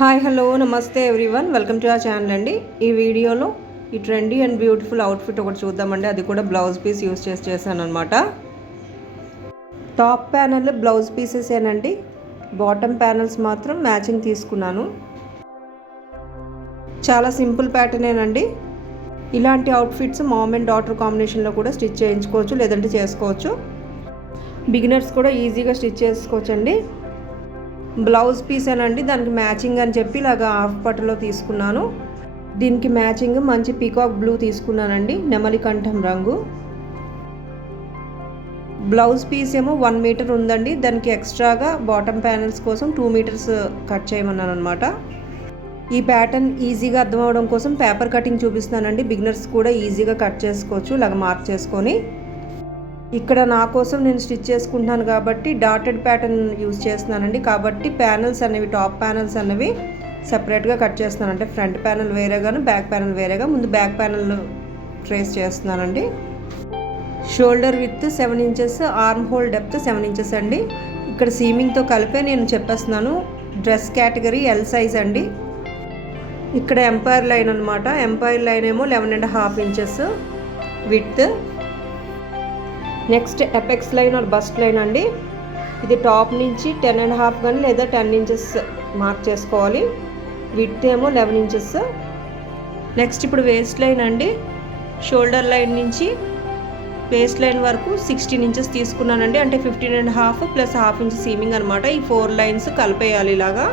Hi hello నమస్తే everyone, welcome to our channel అండి. ఈ వీడియోలో ఈ ట్రెండీ అండ్ బ్యూటిఫుల్ అవుట్ఫిట్ ఒకటి చూద్దామండి. అది కూడా బ్లౌజ్ పీస్ యూస్ చేశాను అనమాట. టాప్ ప్యానల్ బ్లౌజ్ పీసెస్ ఏనండి, బాటమ్ ప్యానల్స్ మాత్రం మ్యాచింగ్ తీసుకున్నాను. చాలా సింపుల్ ప్యాటర్నేనండి. ఇలాంటి అవుట్ఫిట్స్ మామ్ అండ్ డాటర్ కాంబినేషన్లో కూడా స్టిచ్ చేయించుకోవచ్చు, లేదంటే చేసుకోవచ్చు. బిగినర్స్ కూడా ఈజీగా స్టిచ్ చేసుకోవచ్చండి. బ్లౌజ్ పీస్ అనండి, దానికి మ్యాచింగ్ అని చెప్పి ఇలాగా హాఫ్ పట్టులో తీసుకున్నాను. దీనికి మ్యాచింగ్ మంచి పీకాక్ బ్లూ తీసుకున్నానండి, నెమలి కంఠం రంగు. బ్లౌజ్ పీస్ ఏమో 1 మీటర్ ఉందండి. దానికి ఎక్స్ట్రాగా బాటమ్ ప్యానల్స్ కోసం 2 మీటర్స్ కట్ చేయమన్నాను అనమాట. ఈ ప్యాటర్న్ ఈజీగా అర్థం అవడం కోసం పేపర్ కటింగ్ చూపిస్తున్నానండి. బిగినర్స్ కూడా ఈజీగా కట్ చేసుకోవచ్చు ఇలాగ మార్క్ చేసుకొని. ఇక్కడ నా కోసం నేను స్టిచ్ చేసుకుంటున్నాను కాబట్టి డాటెడ్ ప్యాటర్న్ యూజ్ చేస్తున్నానండి. కాబట్టి ప్యానల్స్ అనేవి, టాప్ ప్యానల్స్ అనేవి సపరేట్గా కట్ చేస్తున్నాను. అంటే ఫ్రంట్ ప్యానల్ వేరేగాను, బ్యాక్ ప్యానల్ వేరేగా. ముందు బ్యాక్ ప్యానల్ ట్రేస్ చేస్తున్నానండి. Shoulder with 7 inches, arm whole depth 7 inches అండి. ఇక్కడ సీమింగ్తో కలిపే నేను చెప్పేస్తున్నాను. డ్రెస్ కేటగిరీ ఎల్ సైజ్ అండి. ఇక్కడ ఎంపైర్ లైన్ అనమాట. ఎంపైర్ లైన్ ఏమో 11.5 inches with. Next apex line or bust line అండి. ఇది టాప్ నుంచి 10.5 కానీ లేదా 10 ఇంచెస్ మార్క్ చేసుకోవాలి. విత్ ఏమో 11 ఇంచెస్. నెక్స్ట్ ఇప్పుడు వేస్ట్ లైన్ అండి. షోల్డర్ లైన్ నుంచి వేస్ట్ లైన్ వరకు 16 ఇంచెస్ తీసుకున్నానండి. అంటే 15.5 ప్లస్ హాఫ్ ఇంచ్ సీమింగ్ అనమాట. ఈ 4 లైన్స్ కలిపేయాలి ఇలాగా.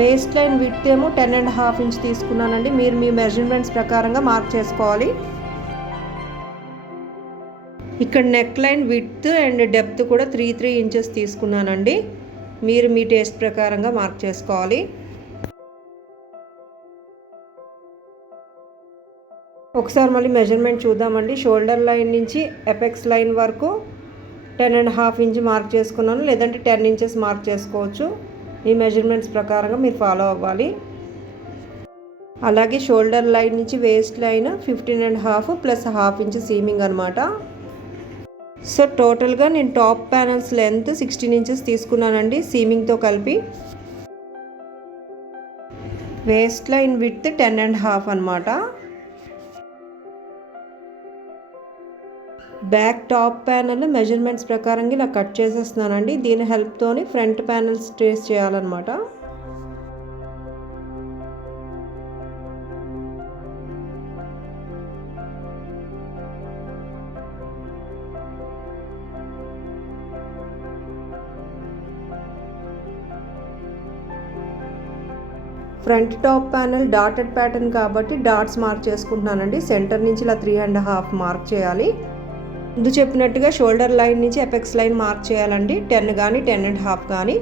వేస్ట్ లైన్ విత్ ఏమో 10.5 ఇంచ్ తీసుకున్నానండి. మీరు మీ మెజర్మెంట్స్ ప్రకారంగా మార్క్ చేసుకోవాలి. ఇక్కడ neck line width and depth కూడా 3 ఇంచెస్ తీసుకున్నానండి. మీరు మీ టేస్ట్ ప్రకారంగా మార్క్ చేసుకోవాలి. ఒకసారి మళ్ళీ మెజర్మెంట్ చూద్దామండి. షోల్డర్ లైన్ నుంచి ఎపెక్స్ లైన్ వరకు 10.5 ఇంచ్ మార్క్ చేసుకున్నాను, లేదంటే 10 ఇంచెస్ మార్క్ చేసుకోవచ్చు. ఈ మెజర్మెంట్స్ ప్రకారంగా మీరు ఫాలో అవ్వాలి. అలాగే షోల్డర్ లైన్ నుంచి waist line 15.5 plus half inch seaming అనమాట. సో టోటల్గా నేను టాప్ ప్యానల్స్ లెంత్ 16 ఇంచెస్ తీసుకున్నానండి సీమింగ్తో కలిపి. వేస్ట్ లైన్ విడ్త్ 10.5 అనమాట. బ్యాక్ టాప్ ప్యానల్ మెజర్మెంట్స్ ప్రకారంగా ఇలా కట్ చేసేస్తున్నానండి. దీని హెల్ప్తోని ఫ్రంట్ ప్యానల్స్ ట్రేస్ చేయాలన్నమాట. Front top panel dotted pattern కాబట్టి డాట్స్ మార్క్ చేసుకుంటున్నానండి. సెంటర్ నుంచి ఇలా 3.5 మార్క్ చేయాలి. ముందు చెప్పినట్టుగా షోల్డర్ లైన్ నుంచి ఎపెక్స్ లైన్ మార్క్ చేయాలండి. 10 కానీ 10.5 కానీ.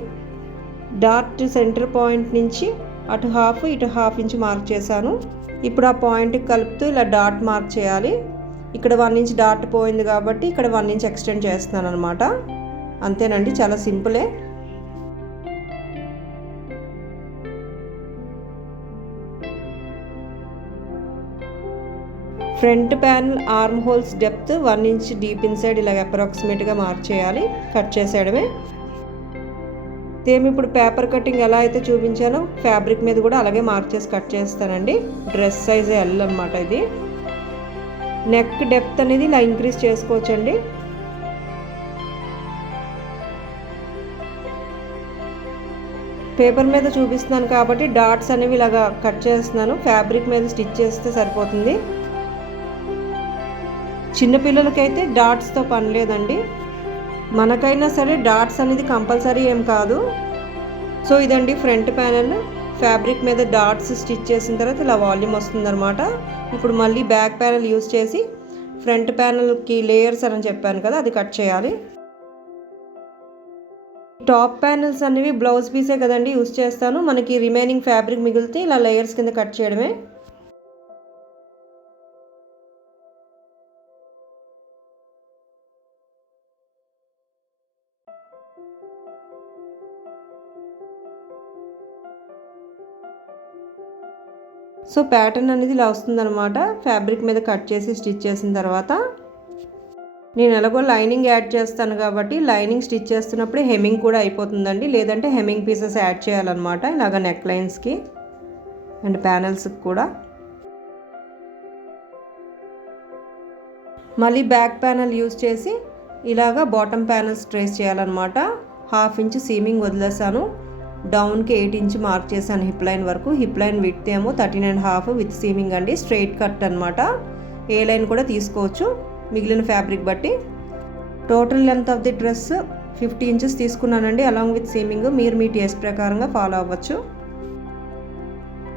డాట్ సెంటర్ పాయింట్ నుంచి అటు హాఫ్ ఇటు హాఫ్ ఇంచ్ మార్క్ చేశాను. ఇప్పుడు ఆ పాయింట్కి కలుపుతూ ఇలా డాట్ మార్క్ చేయాలి. ఇక్కడ 1 ఇంచ్ డాట్ పోయింది కాబట్టి ఇక్కడ 1 ఇంచ్ ఎక్స్టెండ్ చేస్తున్నాను అనమాట. అంతేనండి, చాలా సింపులే. Front panel arm holes depth 1 inch deep inside ఇలా అప్రాక్సిమేట్గా మార్క్ చేయాలి. కట్ చేసేయడమే. సేమ్ ఇప్పుడు పేపర్ కటింగ్ ఎలా అయితే చూపించానో ఫ్యాబ్రిక్ మీద కూడా అలాగే మార్క్ చేసి కట్ చేస్తానండి. డ్రెస్ సైజ్ ఎల్ అనమాట ఇది. నెక్ డెప్త్ అనేది ఇలా ఇంక్రీజ్ చేసుకోవచ్చండి. పేపర్ మీద చూపిస్తున్నాను కాబట్టి డాట్స్ అనేవి ఇలాగా కట్ చేస్తున్నాను. ఫ్యాబ్రిక్ మీద స్టిచ్ చేస్తే సరిపోతుంది. చిన్నపిల్లలకైతే డాట్స్తో పని లేదండి. మనకైనా సరే డాట్స్ అనేది కంపల్సరీ ఏం కాదు. సో ఇదండి ఫ్రంట్ ప్యానల్. ఫ్యాబ్రిక్ మీద డాట్స్ స్టిచ్ చేసిన తర్వాత ఇలా వాల్యూమ్ వస్తుందన్నమాట. ఇప్పుడు మళ్ళీ బ్యాక్ ప్యానల్ యూజ్ చేసి ఫ్రంట్ ప్యానల్కి లేయర్స్ అని చెప్పాను కదా, అది కట్ చేయాలి. టాప్ ప్యానల్స్ అనేవి బ్లౌజ్ పీసే కదండి యూజ్ చేస్తాను. మనకి రిమైనింగ్ ఫ్యాబ్రిక్ మిగిలితే ఇలా లేయర్స్ కింద కట్ చేయడమే. సో ప్యాటర్న్ అనేది ఇలా వస్తుందన్నమాట. ఫ్యాబ్రిక్ మీద కట్ చేసి స్టిచ్ చేసిన తర్వాత నేను ఎలాగో లైనింగ్ యాడ్ చేస్తాను కాబట్టి లైనింగ్ స్టిచ్ చేస్తున్నప్పుడు హెమ్మింగ్ కూడా అయిపోతుందండి, లేదంటే హెమ్మింగ్ పీసెస్ యాడ్ చేయాలన్నమాట ఇలాగ నెక్ లైన్స్కి అండ్ ప్యానెల్స్కి కూడా. మళ్ళీ బ్యాక్ ప్యానెల్ యూజ్ చేసి ఇలాగా బాటమ్ ప్యానెల్స్ ట్రేస్ చేయాలన్నమాట. 1/2 ఇంచ్ సీమింగ్ వదిలేసాను, డౌన్కి 8 ఇంచ్ మార్క్ చేశాను హిప్ లైన్ వరకు. హిప్ లైన్ విడ్త్ ఏమో 13.5 విత్ సీమింగ్ అండి, స్ట్రైట్ కట్ అనమాట. ఏ లైన్ కూడా తీసుకోవచ్చు మిగిలిన ఫ్యాబ్రిక్ బట్టి. Total length of the dress 50 inches తీసుకున్నానండి అలాంగ్ విత్ సీమింగ్. మీరు మీ టేస్ట్ ప్రకారంగా ఫాలో అవ్వచ్చు.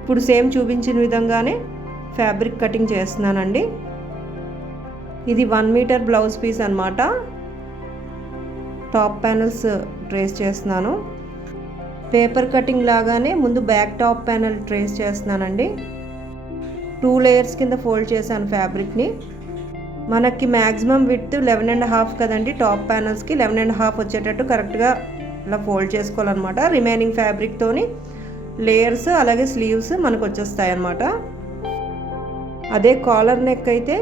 ఇప్పుడు సేమ్ చూపించిన విధంగానే ఫ్యాబ్రిక్ కటింగ్ చేస్తున్నానండి. ఇది 1 మీటర్ బ్లౌజ్ పీస్ అనమాట. టాప్ ప్యానెల్స్ ట్రేస్ చేస్తున్నాను. పేపర్ కటింగ్ లాగానే ముందు బ్యాక్ టాప్ ప్యానెల్ ట్రేస్ చేస్తున్నానండి. 2 లేయర్స్ కింద ఫోల్డ్ చేశాను ఫ్యాబ్రిక్ని. మనకి మ్యాక్సిమం విడ్త్ 11.5 కదండి, టాప్ ప్యానెల్స్కి 11.5 వచ్చేటట్టు కరెక్ట్గా ఇలా ఫోల్డ్ చేసుకోవాలన్నమాట. రిమైనింగ్ ఫ్యాబ్రిక్తోని లేయర్స్ అలాగే స్లీవ్స్ మనకు వచ్చేస్తాయి అన్నమాట. అదే కాలర్ నెక్ అయితే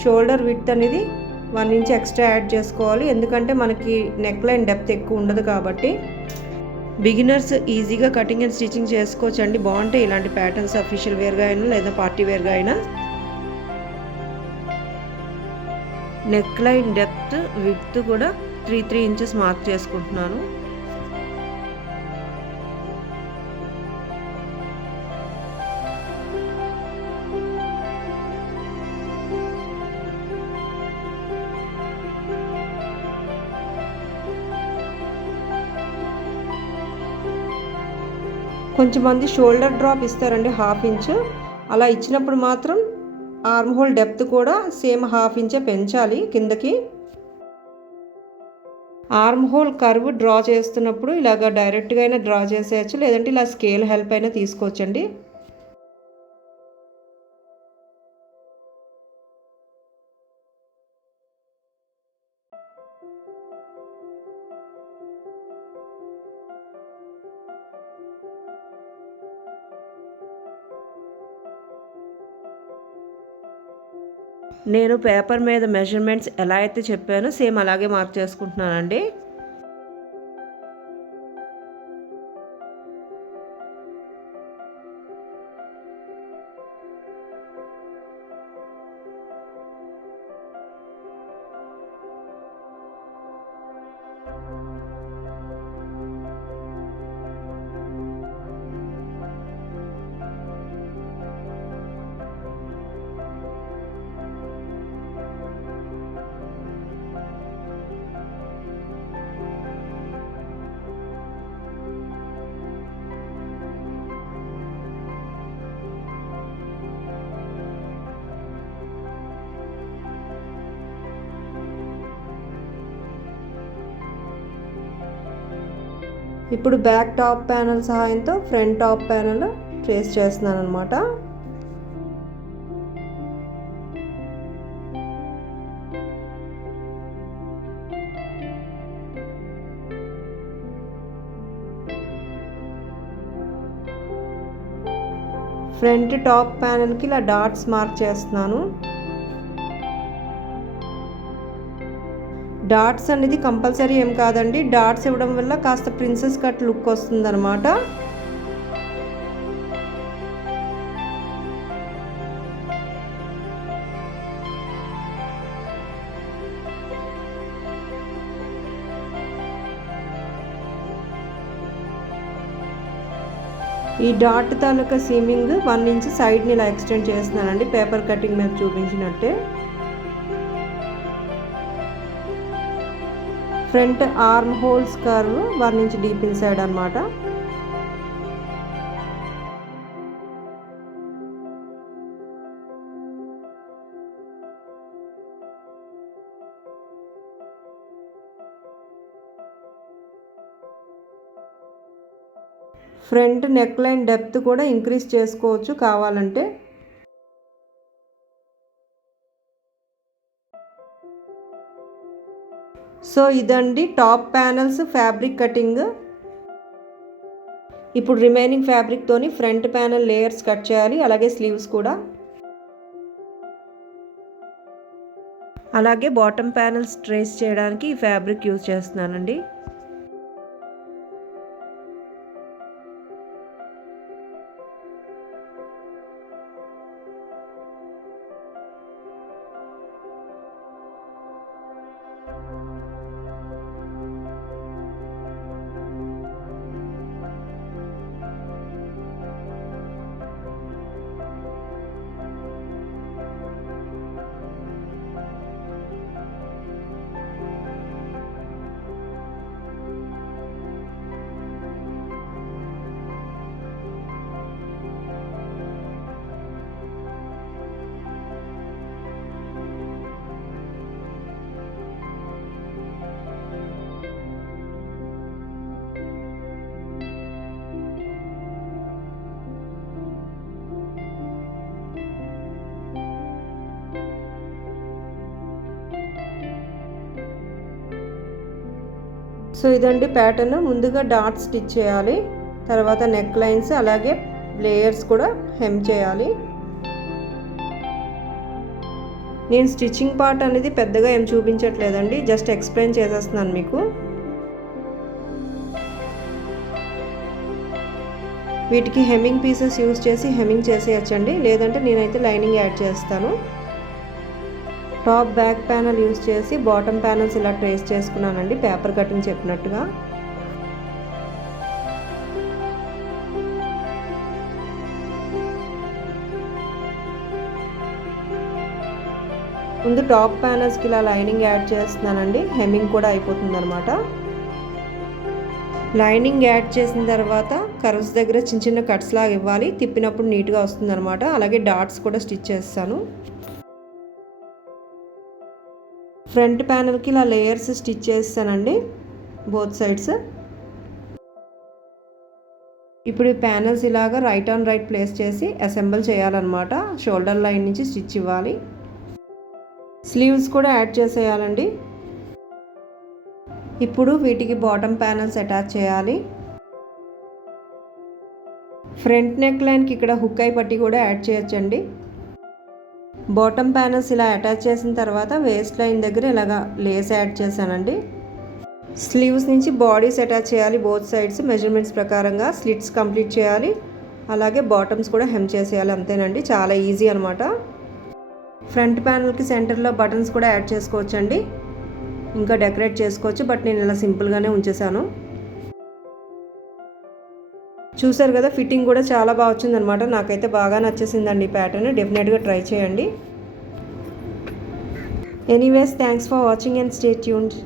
షోల్డర్ విడ్త్ అనేది 1 ఇంచ్ ఎక్స్ట్రా యాడ్ చేసుకోవాలి, ఎందుకంటే మనకి నెక్ లైన్ డెప్త్ ఎక్కువ ఉండదు కాబట్టి. బిగినర్స్ ఈజీగా కటింగ్ అండ్ స్టిచ్చింగ్ చేసుకోవచ్చు అండి, బాగుంటాయి ఇలాంటి ప్యాటర్న్స్ అఫీషియల్ వేర్గా అయినా లేదా పార్టీ వేర్గా అయినా. నెక్ లైన్ డెప్త్ విడ్త్ కూడా 3 ఇంచెస్ మార్క్ చేసుకుంటున్నాను. కొంచెం మంది షోల్డర్ డ్రాప్ ఇస్తారండి 1/2 ఇంచ్. అలా ఇచ్చినప్పుడు మాత్రం ఆర్మ్ హోల్ డెప్త్ కూడా సేమ్ 1/2 ఇంచే పెంచాలి కిందకి. ఆర్మ్ హోల్ కర్వ్ డ్రా చేస్తున్నప్పుడు ఇలాగ డైరెక్ట్గా అయినా డ్రా చేసేయచ్చు, లేదంటే ఇలా స్కేల్ హెల్ప్ అయినా తీసుకోవచ్చండి. నేను పేపర్ మీద మెజర్మెంట్స్ ఎలా అయితే చెప్పానో సేమ్ అలాగే మార్క్ చేసుకుంటున్నానండి. ఇప్పుడు బ్యాక్ టాప్ ప్యానెల్ సహాయంతో ఫ్రంట్ టాప్ ప్యానెల్ ట్రేస్ చేస్తున్నాను అనమాట. ఫ్రంట్ టాప్ ప్యానెల్కి ఇలా డాట్స్ మార్క్ చేస్తున్నాను. డాట్స్ అనేది కంపల్సరీ ఏం కాదండి, డాట్స్ ఇవ్వడం వల్ల కాస్త ప్రిన్సెస్ కట్ లుక్ వస్తుందన్నమాట. ఈ డాట్ తాలూకా సీమింగ్ 1 ఇంచ్ సైడ్ని ఇలా ఎక్స్టెండ్ చేస్తున్నానండి, పేపర్ కటింగ్ మీద చూపించినట్టే. Front arm holes curve 1 inch deep inside అనమాట. ఫ్రంట్ నెక్ లైన్ డెప్త్ కూడా ఇంక్రీజ్ చేసుకోవచ్చు కావాలంటే. సో ఇదండి టాప్ ప్యానెల్స్ ఫ్యాబ్రిక్ కటింగ్. ఇప్పుడు రిమైనింగ్ ఫ్యాబ్రిక్తోని ఫ్రంట్ ప్యానెల్ లేయర్స్ కట్ చేయాలి, అలాగే స్లీవ్స్ కూడా. అలాగే బాటమ్ ప్యానెల్స్ ట్రేస్ చేయడానికి ఈ ఫ్యాబ్రిక్ యూజ్ చేస్తున్నానండి. సో ఇదండి ప్యాటర్న్. ముందుగా డాట్స్ స్టిచ్ చేయాలి, తర్వాత నెక్ లైన్స్ అలాగే లేయర్స్ కూడా హెమ్ చేయాలి. నేను స్టిచ్చింగ్ పార్ట్ అనేది పెద్దగా ఏం చూపించట్లేదండి, జస్ట్ ఎక్స్ప్లెయిన్ చేసేస్తున్నాను మీకు. వీటికి హెమ్మింగ్ పీసెస్ యూజ్ చేసి హెమ్మింగ్ చేసేయచ్చండి, లేదంటే నేనైతే లైనింగ్ యాడ్ చేస్తాను. టాప్ బ్యాక్ ప్యానల్ యూజ్ చేసి బాటమ్ ప్యానల్స్ ఇలా ట్రేస్ చేసుకున్నానండి, పేపర్ కటింగ్ చెప్పినట్టుగా. ముందు టాప్ ప్యానల్స్కి ఇలా లైనింగ్ యాడ్ చేస్తున్నానండి, హెమ్మింగ్ కూడా అయిపోతుంది అనమాట. లైనింగ్ యాడ్ చేసిన తర్వాత కర్వ్స్ దగ్గర చిన్న చిన్న కట్స్ లాగా ఇవ్వాలి, తిప్పినప్పుడు నీట్గా వస్తుంది అనమాట. అలాగే డాట్స్ కూడా స్టిచ్ చేస్తాను. ఫ్రంట్ ప్యానల్కి ఇలా లేయర్స్ స్టిచ్ చేస్తానండి బోత్ సైడ్స్. ఇప్పుడు ఈ ప్యానల్స్ ఇలాగా రైట్ ఆన్ రైట్ ప్లేస్ చేసి అసెంబుల్ చేయాలన్నమాట. షోల్డర్ లైన్ నుంచి స్టిచ్ ఇవ్వాలి. స్లీవ్స్ కూడా యాడ్ చేసేయాలండి. ఇప్పుడు వీటికి బాటమ్ ప్యానల్స్ అటాచ్ చేయాలి. ఫ్రంట్ నెక్ లైన్కి ఇక్కడ హుక్ అయి పట్టి కూడా యాడ్ చేయొచ్చండి. బాటమ్ ప్యానల్స్ ఇలా అటాచ్ చేసిన తర్వాత వేస్ట్ లైన్ దగ్గర ఇలాగా లేస్ యాడ్ చేశానండి. స్లీవ్స్ నుంచి బాడీస్ అటాచ్ చేయాలి బోత్ సైడ్స్ మెజర్మెంట్స్ ప్రకారంగా. స్లిట్స్ కంప్లీట్ చేయాలి, అలాగే బాటమ్స్ కూడా హెమ్ చేసేయాలి. అంతేనండి, చాలా ఈజీ అనమాట. ఫ్రంట్ ప్యానల్కి సెంటర్లో బటన్స్ కూడా యాడ్ చేసుకోవచ్చండి, ఇంకా డెకరేట్ చేసుకోవచ్చు, బట్ నేను ఇలా సింపుల్గానే ఉంచేసాను. చూసారు కదా, ఫిట్టింగ్ కూడా చాలా బాగా వచ్చిందనమాట. నాకైతే బాగా నచ్చేసిందండి ఈ ప్యాటర్న్. డెఫినెట్గా ట్రై చేయండి. Anyways, thanks for watching and stay tuned.